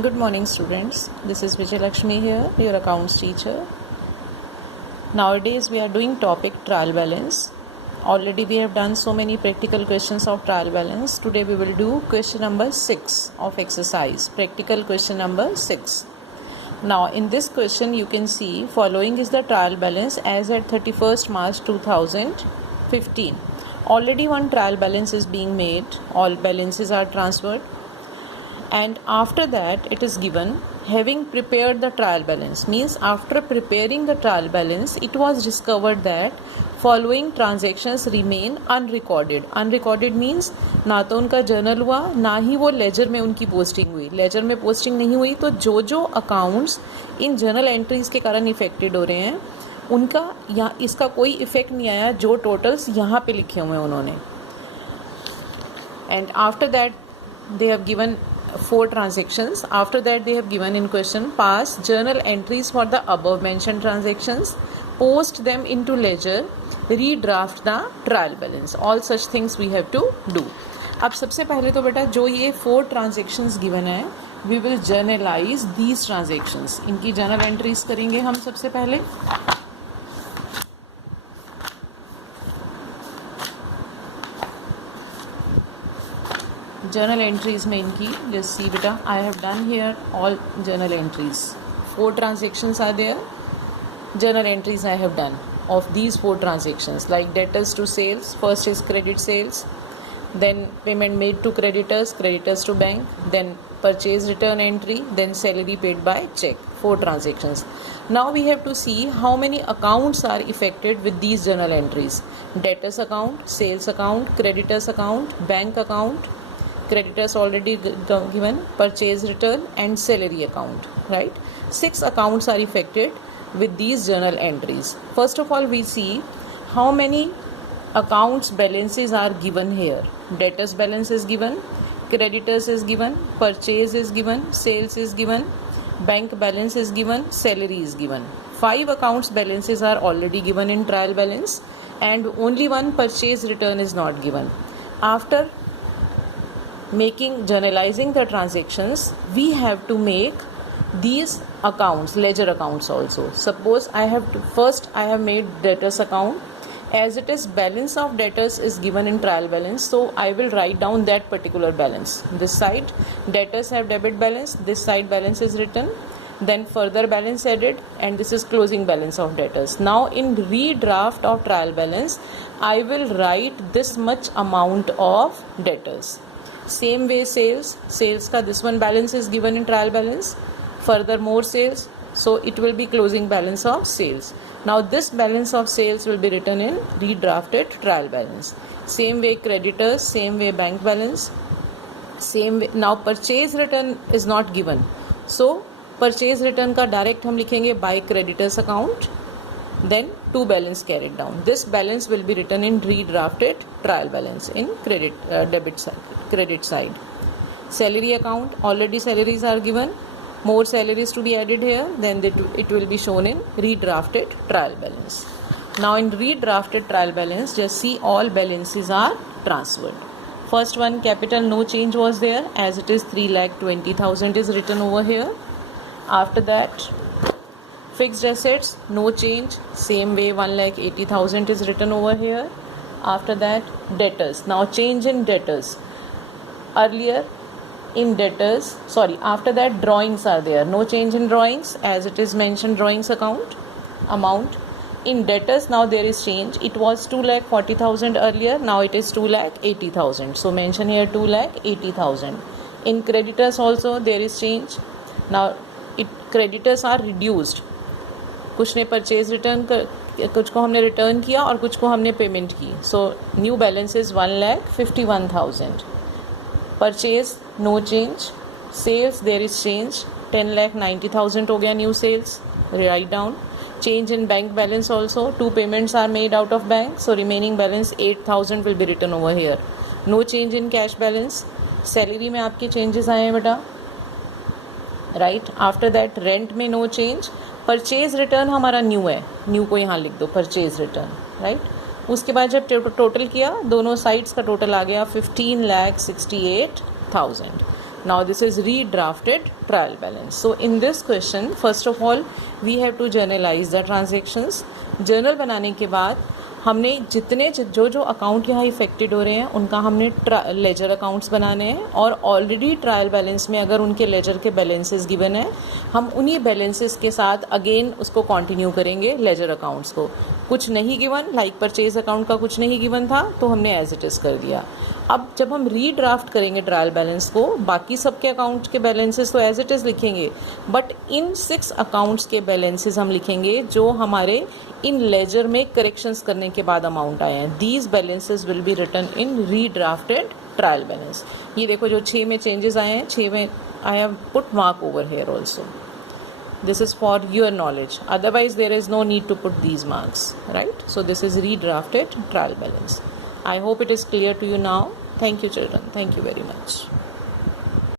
Good morning, students. This is Vijay Lakshmi here, your accounts teacher. Nowadays, we are doing topic trial balance. Already, we have done so many practical questions of trial balance. Today, we will do question number 6 of exercise. Practical question number 6. Now, in this question, you can see following is the trial balance as at 31st March 2015. Already one trial balance is being made. All balances are transferred. And after that it is given having prepared the trial balance, means after preparing the trial balance it was discovered that following transactions remain unrecorded. Unrecorded means ना तो उनका journal हुआ ना ही वो laser में उनकी posting हुई. Laser में पोस्टिंग नहीं हुई तो जो अकाउंट्स इन जर्नल एंट्रीज के कारण इफेक्टेड हो रहे हैं उनका यहाँ इसका कोई इफेक्ट नहीं आया जो टोटल्स यहाँ पे लिखे हुए हैं उन्होंने. And after that they have given 4 transactions. After that they have given in question pass journal entries for the above mentioned transactions, post them into ledger, redraft the trial balance. All such things we have to do. अब सबसे पहले तो बेटा जो ये 4 transactions given है we will journalize these transactions. इनकी journal entries करेंगे हम सबसे पहले. journal entries में इनकी just see beta I have done here all journal entries. 4 transactions are there. Journal entries I have done of these 4 transactions, like debtors to sales. First is credit sales, then payment made to creditors to bank, then purchase return entry, then salary paid by check. 4 transactions. Now we have to see how many accounts are affected with these journal entries. Debtors account, sales account, creditors account, bank account, creditors already given, purchase return and salary account, right? 6 accounts are affected with these journal entries. First of all, we see how many accounts balances are given here. Debtors balance is given, creditors is given, purchase is given, sales is given, bank balance is given, salary is given. 5 accounts balances are already given in trial balance and only one purchase return is not given. After journalizing the transactions, we have to make these accounts ledger accounts also. Suppose I have made debtors account. As it is balance of debtors is given in trial balance, so I will write down that particular balance. This side debtors have debit balance, this side balance is written, then further balance added, and this is closing balance of debtors. Now in redraft of trial balance I will write this much amount of debtors. Same way sales का this one balance is given in trial balance, further more sales, so it will be closing balance of sales. Now this balance of sales will be written in redrafted trial balance. Same way creditors, same way bank balance, same way. Now purchase return is not given, so purchase return का direct हम लिखेंगे by creditors account, then 2 balance carried down. This balance will be written in redrafted trial balance in credit side. Salary account, already salaries are given, more salaries to be added here, then it will be shown in redrafted trial balance. Now in redrafted trial balance, just see all balances are transferred. First one, capital no change was there, as it is 3,20,000 is written over here. After that, fixed assets no change, same way 1,80,000 is written over here. After that, debtors, now change in debtors. Earlier in debtors, after that drawings are there, no change in drawings, as it is mentioned drawings account amount. In debtors now there is change, it was 2,40,000 earlier, now it is 2,80,000, so mention here 2,80,000. In creditors also there is change, now creditors are reduced. कुछ ने purchase return कुछ को हमने return किया और कुछ को हमने पेमेंट की, so new balance is 1,51,000. Purchase no change, sales there is change, 10,90,000 हो गया new sales, right down. Change in bank balance also, 2 payments are made out of bank, so remaining balance 8,000 will be return over here. No change in cash balance. Salary में आपके changes आए हैं बेटा, right. After that rent में no change. Purchase return हमारा new है, new को यहाँ लिख दो परचेज रिटर्न, राइट. उसके बाद जब टोटल किया दोनों साइड्स का टोटल आ गया 15,68,000. Now this is redrafted trial balance. So in this question, first of all, we have to journalize the transactions. Journal बनाने के बाद हमने जितने जो अकाउंट यहाँ इफेक्टेड हो रहे हैं उनका हमने लेजर अकाउंट्स बनाने हैं, और ऑलरेडी ट्रायल बैलेंस में अगर उनके लेजर के बैलेंसेस गिवन है, हम उन्हीं बैलेंसेस के साथ अगेन उसको कंटिन्यू करेंगे लेजर अकाउंट्स को. कुछ नहीं गिवन, लाइक परचेज अकाउंट का कुछ नहीं गिवन था तो हमने एज इट इज़ कर दिया. अब जब हम रीड्राफ्ट करेंगे ट्रायल बैलेंस को, बाकी सबके अकाउंट के बैलेंसेस तो एज इट इज़ लिखेंगे, बट इन 6 अकाउंट्स के बैलेंसेस हम लिखेंगे जो हमारे इन लेजर में करेक्शंस करने के बाद अमाउंट आए हैं. These balances will be written in redrafted trial balance. ये देखो जो 6 में चेंजेस आए हैं, 6 में I have put mark over here also. This is for your knowledge. Otherwise, there is no need to put these marks, right? So this is redrafted trial balance. I hope it is clear to you now. Thank you, children. Thank you very much.